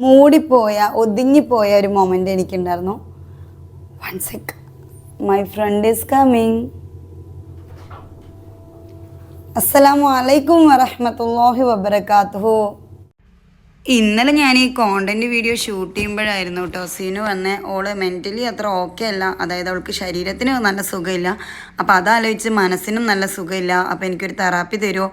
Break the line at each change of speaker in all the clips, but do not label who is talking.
മൂടിപ്പോയ ഒതുങ്ങിപ്പോയ ഒരു മൊമെന്റ് എനിക്കുണ്ടായിരുന്നു. One sec my friend is coming അസ്സലാമു അലൈക്കും വറഹമത്തല്ലാഹി വബർക്കാത്തു ഇന്നലെ ഞാൻ ഈ കോണ്ടന്റ് വീഡിയോ ഷൂട്ട് ചെയ്യുമ്പോഴായിരുന്നു കേട്ടോ സീനു വന്ന് ഓൾ മെന്റലി അത്ര ഓക്കെ അല്ല. അതായത് അവൾക്ക് ശരീരത്തിന് നല്ല സുഖമില്ല. അപ്പോൾ അതാലോചിച്ച് മനസ്സിനും നല്ല സുഖമില്ല. അപ്പോൾ എനിക്കൊരു തെറാപ്പി തരുമോ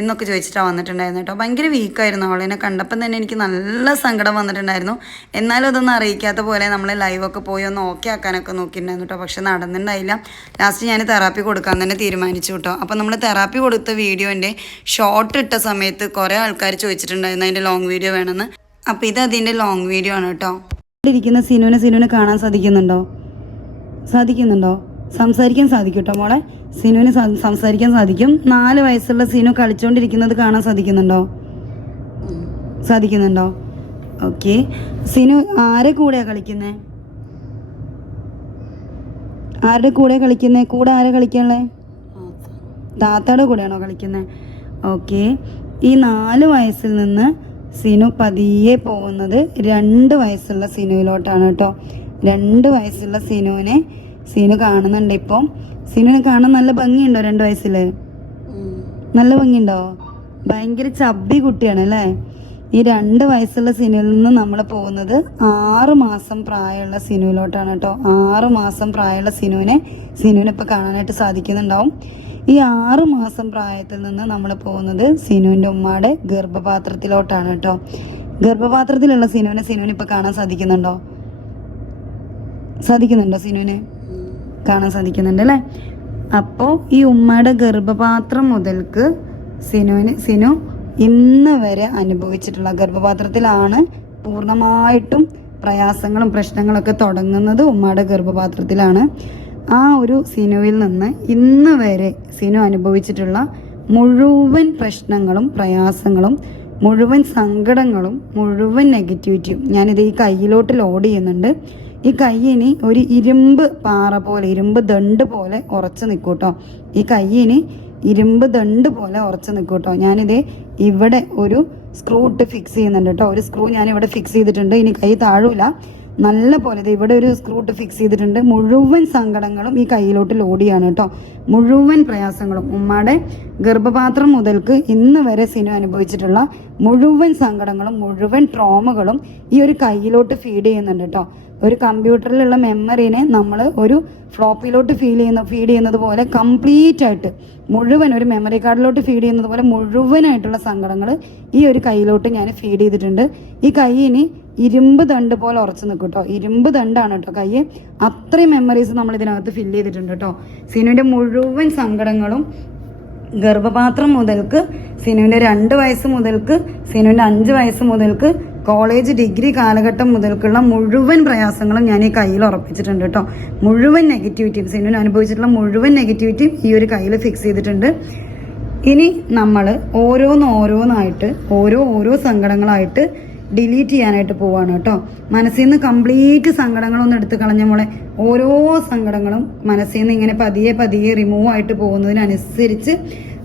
എന്നൊക്കെ ചോദിച്ചിട്ടാണ് വന്നിട്ടുണ്ടായിരുന്നു കേട്ടോ ഭയങ്കര വീക്കായിരുന്നു അവളെന്നെ കണ്ടപ്പം തന്നെ എനിക്ക് നല്ല സങ്കടം വന്നിട്ടുണ്ടായിരുന്നു. എന്നാലും അതൊന്നും അറിയിക്കാത്ത പോലെ നമ്മൾ ലൈവൊക്കെ പോയി ഒന്ന് ഓക്കെ ആക്കാനൊക്കെ നോക്കിയിട്ടുണ്ടായിരുന്നു കേട്ടോ പക്ഷെ നടന്നിട്ടുണ്ടായില്ല. ലാസ്റ്റ് ഞാൻ തെറാപ്പി കൊടുക്കാൻ തന്നെ തീരുമാനിച്ചു കേട്ടോ അപ്പോൾ നമ്മൾ തെറാപ്പി കൊടുത്ത വീഡിയോന്റെ ഷോർട്ട് ഇട്ട സമയത്ത് കുറേ ആൾക്കാർ ചോദിച്ചിട്ടുണ്ടായിരുന്നു അതിന്റെ ലോങ് വീഡിയോ വേണമെന്ന് അപ്പോൾ ഇത് അതിന്റെ ലോങ് വീഡിയോ ആണ് കേട്ടോ ഇരിക്കുന്ന സിനുവിനെ സിനുവിനെ കാണാൻ സാധിക്കുന്നുണ്ടോ? സാധിക്കുന്നുണ്ടോ? സംസാരിക്കാൻ സാധിക്കും കേട്ടോ മോളെ? സിനുവിന് സംസാരിക്കാൻ സാധിക്കും. നാല് വയസ്സുള്ള സിനു കളിച്ചുകൊണ്ടിരിക്കുന്നത് കാണാൻ സാധിക്കുന്നുണ്ടോ? സാധിക്കുന്നുണ്ടോ? ഓക്കെ. സിനു ആരെ കൂടെയാ കളിക്കുന്നേ? ആരുടെ കൂടെ കളിക്കുന്നേ? കൂടെ ആരെ കളിക്കാനുള്ളേ? താത്തയുടെ കൂടെയാണോ കളിക്കുന്നേ? ഓക്കെ. ഈ നാല് വയസ്സിൽ നിന്ന് സിനു പതിയെ പോകുന്നത് രണ്ട് വയസ്സുള്ള സിനുവിലോട്ടാണ് കേട്ടോ. രണ്ട് വയസ്സുള്ള സിനുവിനെ സിനു കാണുന്നുണ്ട് ഇപ്പം. സിനുവിനെ കാണാൻ നല്ല ഭംഗിയുണ്ടോ രണ്ട് വയസ്സിൽ നല്ല ഭംഗിയുണ്ടോ? ഭയങ്കര ചബ്ബി കുട്ടിയാണ് അല്ലേ? ഈ രണ്ട് വയസ്സുള്ള സിനുവിൽ നിന്ന് നമ്മൾ പോകുന്നത് ആറ് മാസം പ്രായമുള്ള സിനുവിലോട്ടാണ് കേട്ടോ. ആറ് മാസം പ്രായമുള്ള സിനുവിനെ സിനുവിനെ ഇപ്പൊ കാണാനായിട്ട് സാധിക്കുന്നുണ്ടാവും. ഈ ആറ് മാസം പ്രായത്തിൽ നിന്ന് നമ്മൾ പോകുന്നത് സിനുവിന്റെ ഉമ്മയുടെ ഗർഭപാത്രത്തിലോട്ടാണ് കേട്ടോ. ഗർഭപാത്രത്തിലുള്ള സിനുവിനെ സിനുവിനെ ഇപ്പൊ കാണാൻ സാധിക്കുന്നുണ്ടോ? സാധിക്കുന്നുണ്ടോ സിനുവിന്? കാണാൻ സാധിക്കുന്നുണ്ട് അല്ലേ? അപ്പോൾ ഈ ഉമ്മയുടെ ഗർഭപാത്രം മുതൽക്ക് സിനുവിന് സിനു ഇന്ന് വരെ അനുഭവിച്ചിട്ടുള്ള ഗർഭപാത്രത്തിലാണ് പൂർണമായിട്ടും പ്രയാസങ്ങളും പ്രശ്നങ്ങളൊക്കെ തുടങ്ങുന്നത് ഉമ്മയുടെ ഗർഭപാത്രത്തിലാണ്. ആ ഒരു സിനുവിൽ നിന്ന് ഇന്ന് വരെ സിനു അനുഭവിച്ചിട്ടുള്ള മുഴുവൻ പ്രശ്നങ്ങളും പ്രയാസങ്ങളും മുഴുവൻ സങ്കടങ്ങളും മുഴുവൻ നെഗറ്റിവിറ്റിയും ഞാനിത് ഈ കയ്യിലോട്ട് ലോഡ് ചെയ്യുന്നുണ്ട് ഈ കയ്യിന് ഒരു ഇരുമ്പ് പാറ പോലെ ഇരുമ്പ് ദണ്ട് പോലെ ഉറച്ചു നിൽക്കൂട്ടോ ഈ കയ്യിന് ഇരുമ്പ് ദണ്ട് പോലെ ഉറച്ചു നിൽക്കൂട്ടോ ഞാനിത് ഇവിടെ ഒരു സ്ക്രൂ ഇട്ട് ഫിക്സ് ചെയ്യുന്നുണ്ട് കേട്ടോ ഒരു സ്ക്രൂ ഞാൻ ഇവിടെ ഫിക്സ് ചെയ്തിട്ടുണ്ട്. ഇനി കൈ താഴൂല. നല്ല പോലെ ഇവിടെ ഒരു സ്ക്രൂ ഇട്ട് ഫിക്സ് ചെയ്തിട്ടുണ്ട്. മുഴുവൻ സങ്കടങ്ങളും ഈ കയ്യിലോട്ട് ലോഡ് ചെയ്യാണ് കേട്ടോ മുഴുവൻ പ്രയാസങ്ങളും ഉമ്മയുടെ ഗർഭപാത്രം മുതൽക്ക് ഇന്ന് വരെ സിനു അനുഭവിച്ചിട്ടുള്ള മുഴുവൻ സങ്കടങ്ങളും മുഴുവൻ ട്രോമകളും ഈ ഒരു കയ്യിലോട്ട് ഫീഡ് ചെയ്യുന്നുണ്ട് കേട്ടോ ഒരു കമ്പ്യൂട്ടറിലുള്ള മെമ്മറിനെ നമ്മൾ ഒരു ഫ്ലോപ്പിലോട്ട് ഫീൽ ചെയ്യുന്ന ഫീഡ് ചെയ്യുന്നത് പോലെ കംപ്ലീറ്റ് ആയിട്ട് മുഴുവൻ ഒരു മെമ്മറി കാർഡിലോട്ട് ഫീഡ് ചെയ്യുന്നത് പോലെ മുഴുവനായിട്ടുള്ള സങ്കടങ്ങൾ ഈ ഒരു കയ്യിലോട്ട് ഞാൻ ഫീഡ് ചെയ്തിട്ടുണ്ട്. ഈ കൈയിന് ഇരുമ്പ് ദണ്ട് പോലെ ഉറച്ചു നിൽക്കും കേട്ടോ ഇരുമ്പ് ദണ്ടാണ് കേട്ടോ കൈ. അത്രയും മെമ്മറീസ് നമ്മൾ ഇതിനകത്ത് ഫില്ല് ചെയ്തിട്ടുണ്ട് കേട്ടോ സിനുവിന്റെ മുഴുവൻ സങ്കടങ്ങളും ഗർഭപാത്രം മുതൽക്ക് സിനുവിന്റെ രണ്ട് വയസ്സ് മുതൽക്ക് സിനുവിന്റെ അഞ്ച് വയസ്സ് മുതൽക്ക് കോളേജ് ഡിഗ്രി കാലഘട്ടം മുതൽക്കുള്ള മുഴുവൻ പ്രയാസങ്ങളും ഞാൻ ഈ കയ്യിൽ ഉറപ്പിച്ചിട്ടുണ്ട് കേട്ടോ. മുഴുവൻ നെഗറ്റിവിറ്റിയും സിനുവിന് അനുഭവിച്ചിട്ടുള്ള മുഴുവൻ നെഗറ്റിവിറ്റിയും ഈ ഒരു കയ്യിൽ ഫിക്സ് ചെയ്തിട്ടുണ്ട്. ഇനി നമ്മൾ ഓരോന്ന് ഓരോന്നായിട്ട് ഓരോ ഓരോ സങ്കടങ്ങളായിട്ട് ഡിലീറ്റ് ചെയ്യാനായിട്ട് പോവാണ് കേട്ടോ. മനസ്സിൽ നിന്ന് കംപ്ലീറ്റ് സങ്കടങ്ങളൊന്നും എടുത്ത് കളഞ്ഞ മോളെ ഓരോ സങ്കടങ്ങളും മനസ്സിൽ നിന്ന് ഇങ്ങനെ പതിയെ പതിയെ റിമൂവ് ആയിട്ട് പോകുന്നതിനനുസരിച്ച്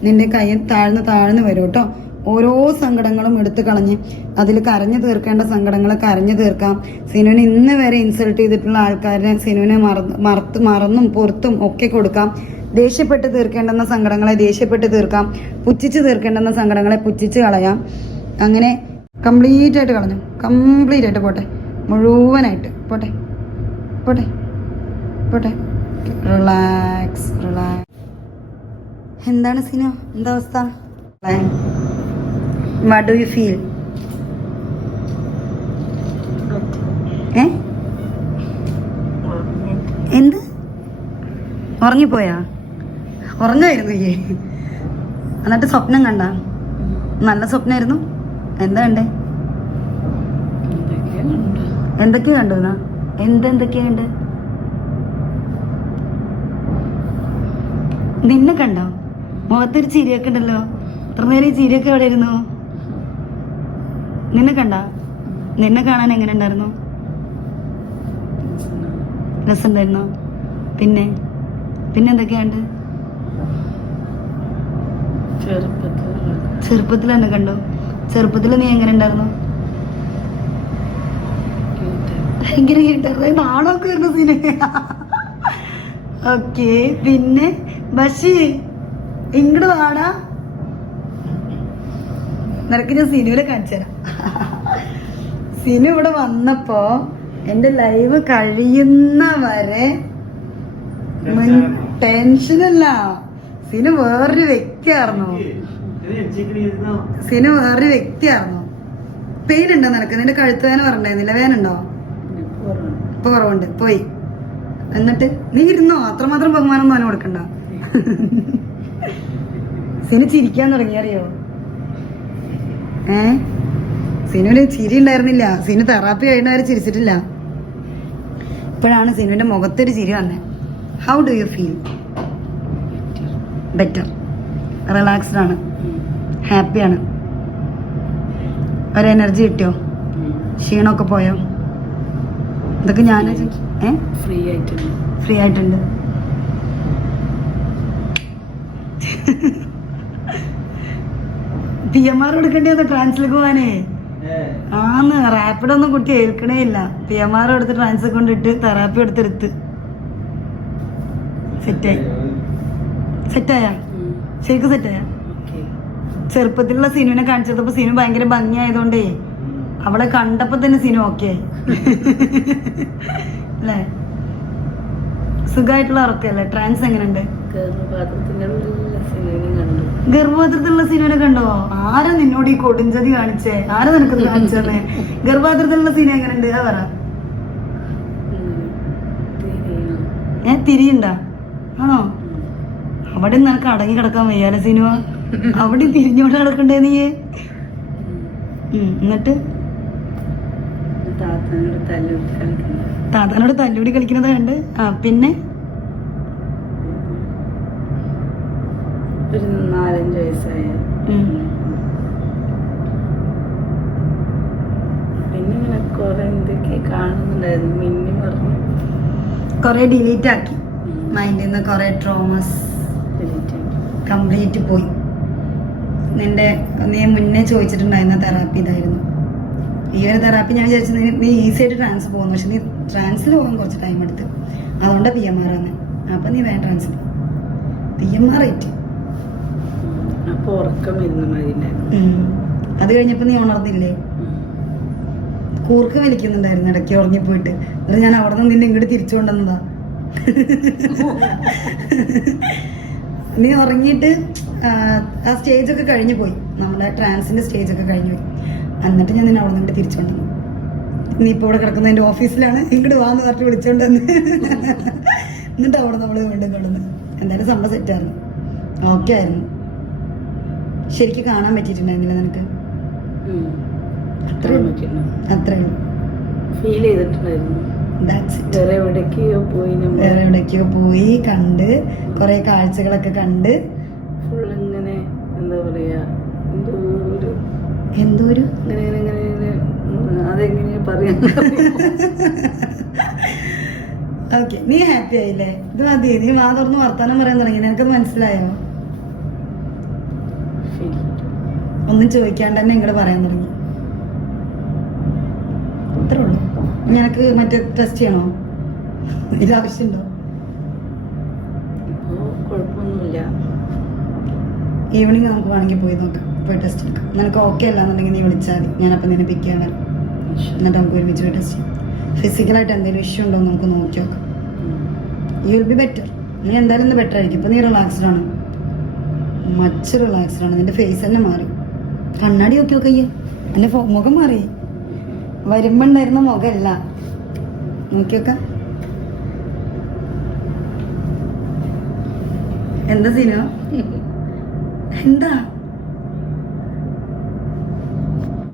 നിന്റെ കൈ താഴ്ന്ന് താഴ്ന്ന് വരും കേട്ടോ. ഓരോ സങ്കടങ്ങളും എടുത്തു കളഞ്ഞ് അതിൽ കരഞ്ഞു തീർക്കേണ്ട സങ്കടങ്ങൾ കരഞ്ഞു തീർക്കാം. സിനുവിനെ ഇന്ന് വരെ ഇൻസൾട്ട് ചെയ്തിട്ടുള്ള ആൾക്കാരെ സിനുവിനെ മറത്ത് മറന്നും പുറത്തും ഒക്കെ കൊടുക്കാം. ദേഷ്യപ്പെട്ട് തീർക്കേണ്ടുന്ന സങ്കടങ്ങളെ ദേഷ്യപ്പെട്ട് തീർക്കാം. പുച്ഛിച്ച് തീർക്കേണ്ടുന്ന സങ്കടങ്ങളെ പുച്ഛിച്ച് കളയാം. അങ്ങനെ കംപ്ലീറ്റ് ആയിട്ട് കളഞ്ഞു. കംപ്ലീറ്റ് ആയിട്ട് പോട്ടെ. മുഴുവനായിട്ട്. പോട്ടെ. പോട്ടെ. പോട്ടെ. റിലാക്സ് റിലാക്സ് എന്താണ് സിനു? എന്താ അവസ്ഥ? ഡു യു ഫീൽ ഏ? എന്ത്? ഉറങ്ങിപ്പോയാ? ഉറങ്ങായിരുന്നു ഈ എന്നിട്ട് സ്വപ്നം കണ്ട? നല്ല സ്വപ്നമായിരുന്നു എന്താ കണ്ടേ? എന്തൊക്കെയാ കണ്ടു എന്നാ എന്തെന്തൊക്കെയാ ഉണ്ട് നിന്നെ കണ്ടോ? മുഖത്തൊരു ചിരിയൊക്കെ ഉണ്ടല്ലോ. ഇത്ര നേരം ഈ ചിരിയൊക്കെ എവിടെ ഇരുന്നു? നിന്നെ കണ്ട? നിന്നെ കാണാൻ എങ്ങനെ ഉണ്ടായിരുന്നു? രസമുണ്ടായിരുന്നോ? പിന്നെ? പിന്നെ എന്തൊക്കെയാണ്ട് ചെറുപ്പത്തിൽ തന്നെ കണ്ടു? ചെറുപ്പത്തിൽ നീ എങ്ങനെ ഉണ്ടായിരുന്നു? ഭയങ്കര നാളൊക്കെ വരുന്ന സിനിമ ഓക്കെ പിന്നെ ബഷി ഇങ്ങട് വാടാ. നിനക്ക് ഞാൻ സിനുവിനെ കാണിച്ചു തരാം. സിനു ഇവിടെ വന്നപ്പോ എന്റെ ലൈവ് കഴിയുന്ന വരെ ടെൻഷനല്ല സിനു വേറൊരു വ്യക്തിയായിരുന്നു. സിനു വേറൊരു വ്യക്തിയായിരുന്നു. പെയിൻ ഉണ്ടോ നിനക്ക്? നിന്റെ കഴുത്ത് വേന പറഞ്ഞിരുന്നില്ല വേനുണ്ടോ ഇപ്പൊ കുറവുണ്ട്. പോയി. എന്നിട്ട് നീ ഇരുന്നോ? അത്രമാത്രം ബഹുമാനം ഒന്നും കൊടുക്കണ്ട. സിനു ചിരിക്കാൻ തുടങ്ങി അറിയോ? ഏ? സിനുവിന് ചിരി ഉണ്ടായിരുന്നില്ല. സിനു തെറാപ്പി കഴിഞ്ഞവരെ ചിരിച്ചിട്ടില്ല. ഇപ്പോഴാണ് സിനുവിന്റെ മുഖത്തൊരു ചിരി വന്നത് how do you feel better relaxed ആണ്. ഹാപ്പിയാണ്. ഒരു എനർജി കിട്ടിയോ? ക്ഷീണമൊക്കെ പോയോ? ഇതൊക്കെ ഞാൻ ഏ?
ഫ്രീ ആയിട്ടുണ്ട്
ഫ്രീ ആയിട്ടുണ്ട് പി എം ആർ കൊടുക്കേണ്ടി ട്രാൻസിലേക്ക് പോവാനേ ആന്ന് റാപ്പിഡൊന്നും കുട്ടി ഏൽക്കണേ ഇല്ല. പി എം ആർ എടുത്ത് ട്രാൻസ് കൊണ്ടിട്ട് തെറാപ്പി എടുത്തെടുത്ത്. സെറ്റായി സെറ്റായ ശരിക്കും സെറ്റായ ചെറുപ്പത്തിലുള്ള സിനുവിനെ കാണിച്ചപ്പോ സിനു ഭയങ്കര ഭംഗിയായതുകൊണ്ടേ അവളെ കണ്ടപ്പോ തന്നെ സിനു ഓക്കെ അല്ലേ? സുഖമായിട്ടുള്ള ഉറക്കല്ലേ? ട്രാൻസ് എങ്ങനെയുണ്ട് ഗർഭപാത്രത്തിലുള്ള സിനിമ കണ്ടോ? ആരാ നിന്നോട് ഈ കൊടുഞ്ചതി കാണിച്ചേ? ആരാ നിനക്ക് കാണിച്ചത്? ഗർഭപാത്രത്തിലുള്ള സിനിമ എങ്ങനെയുണ്ട് ആ പറ. ഏ തിരിയുണ്ടാ? ആണോ? അവിടെ നിനക്ക് അടങ്ങി കിടക്കാൻ വയ്യാലോ സിനിമ അവിടെ തിരിഞ്ഞോണ്ട് നടക്കണ്ടേ നീ? എന്നിട്ട്?
താത്തനോട് തല്ലി കളിക്കുന്നത്
താത്താനോട് തല്ലൂടി കളിക്കുന്നത് കണ്ട്? ആ പിന്നെ?
ഒരു നാലഞ്ച് വയസ്സായ. പിന്നെ ഇങ്ങനെ കുറെ എന്തൊക്കെ കാണുന്നുണ്ടായിരുന്നു. മിന്നി പറഞ്ഞു
കൊറേ ഡിലീറ്റ് ആക്കി മൈൻഡിൽ നിന്ന് കൊറേ ട്രോമസ് കംപ്ലീറ്റ് പോയി. നിന്റെ നീ മുന്നേ ചോദിച്ചിട്ടുണ്ടായിരുന്ന തെറാപ്പി ഇതായിരുന്നു. ഈ ഒരു തെറാപ്പി ഞാൻ വിചാരിച്ചു നീ നീ ഈസി ആയിട്ട് ട്രാൻസ് പോകുന്നു. പക്ഷെ നീ ട്രാൻസിൽ പോകാൻ കുറച്ച് ടൈം എടുത്ത്. അതുകൊണ്ടാണ് പി എം ആർ ആണ് അപ്പം നീ വേണ്ട ട്രാൻസിൽ പി. എം ആർ ആയിട്ട്.
ഉറക്കം വരുന്ന
അത് കഴിഞ്ഞപ്പോൾ നീ ഉണർന്നില്ലേ? കൂർക്ക് വലിക്കുന്നുണ്ടായിരുന്നു ഇടയ്ക്ക് ഉറങ്ങിപ്പോയിട്ട്. എന്നിട്ട് ഞാൻ അവിടെ നിന്ന് നിന്നെ ഇങ്ങോട്ട് തിരിച്ചു കൊണ്ടുവന്നതാ. നീ ഉറങ്ങിയിട്ട് ആ, സ്റ്റേജൊക്കെ സ്റ്റേജ് ഒക്കെ കഴിഞ്ഞു പോയി. നമ്മുടെ ട്രാൻസിന്റെ സ്റ്റേജ് ഒക്കെ കഴിഞ്ഞു പോയി. എന്നിട്ട് ഞാൻ നിന്നെ അവിടെ നിന്ന് തിരിച്ചു കൊണ്ടുവന്നു നീ ഇപ്പോൾ ഇവിടെ കിടക്കുന്ന എന്റെ ഓഫീസിലാണ് ഇങ്ങോട്ട് വാന്ന് പറഞ്ഞിട്ട് വിളിച്ചോണ്ട് വന്ന്. എന്നിട്ട് അവിടെ നമ്മൾ വീണ്ടും കൊണ്ടുവന്ന് എന്തായാലും സംഭവം സെറ്റായിരുന്നു ഓക്കെ ആയിരുന്നു. ശരിക്കും കാണാൻ പറ്റിയിട്ടുണ്ടായിരുന്നില്ല നിനക്ക്? അത്രേ ഉള്ളൂ. അത്രേ
ഫീൽ ചെയ്തിട്ടുണ്ടായിരുന്നു. വേറെ എവിടേക്കോ പോയി
കണ്ട് കുറെ കാഴ്ചകളൊക്കെ കണ്ട്
ഫുൾ ഇങ്ങനെ എന്താ പറയാ എന്തോ ഒരു
എന്തോ ഒരു
ഇങ്ങനെ ഇങ്ങനെ ഇങ്ങനെ അതെങ്ങനെയാ പറയാൻ
ഓക്കെ നീ ഹാപ്പി ആയില്ലേ? ഇത് മതി നീ വാ തുറന്ന് വർത്താനം പറയാൻ തുടങ്ങി. നിനക്കത് മനസ്സിലായോ? ഒന്നും ചോദിക്കാണ്ട് തന്നെ ഇങ്ങോട്ട് പറയാൻ തുടങ്ങി. ഇത്രേ ഉള്ളൂ. നിനക്ക് മറ്റേ ടെസ്റ്റ് ചെയ്യണോ? ഇതിൽ ആവശ്യമുണ്ടോ? ഈവനിങ് നമുക്ക് വേണമെങ്കിൽ പോയി നോക്കാം. പോയി ടെസ്റ്റ് എടുക്കാം. നിനക്ക് ഓക്കെ അല്ലാന്നുണ്ടെങ്കിൽ നീ വിളിച്ചാൽ മതി. ഞാനപ്പം നിന്നെ പിക്ക് ചെയ്യാൻ വരാം. എന്നിട്ട് നമുക്ക് ഒരുമിച്ച് പോയി ടെസ്റ്റ് ചെയ്യാം. ഫിസിക്കലായിട്ട് എന്തെങ്കിലും ഇഷ്യൂ ഉണ്ടോ നമുക്ക് നോക്കി നോക്കാം. യു വിൽ ബി ബെറ്റർ നീ എന്തായാലും ഇന്ന് ബെറ്റർ ആയിരിക്കും. ഇപ്പം നീ റിലാക്സ്ഡ് ആണ്. മച്ച് റിലാക്സ്ഡ് ആണ്. നിന്റെ ഫേസ് തന്നെ മാറി. കണ്ണാടി നോക്കി നോക്കയ്യേ എന്റെ മുഖം മാറി. വരുമ്പോൾ ഉണ്ടായിരുന്ന മുഖമല്ല നോക്കിയൊക്കെ എന്താ സീനോ? എന്താ?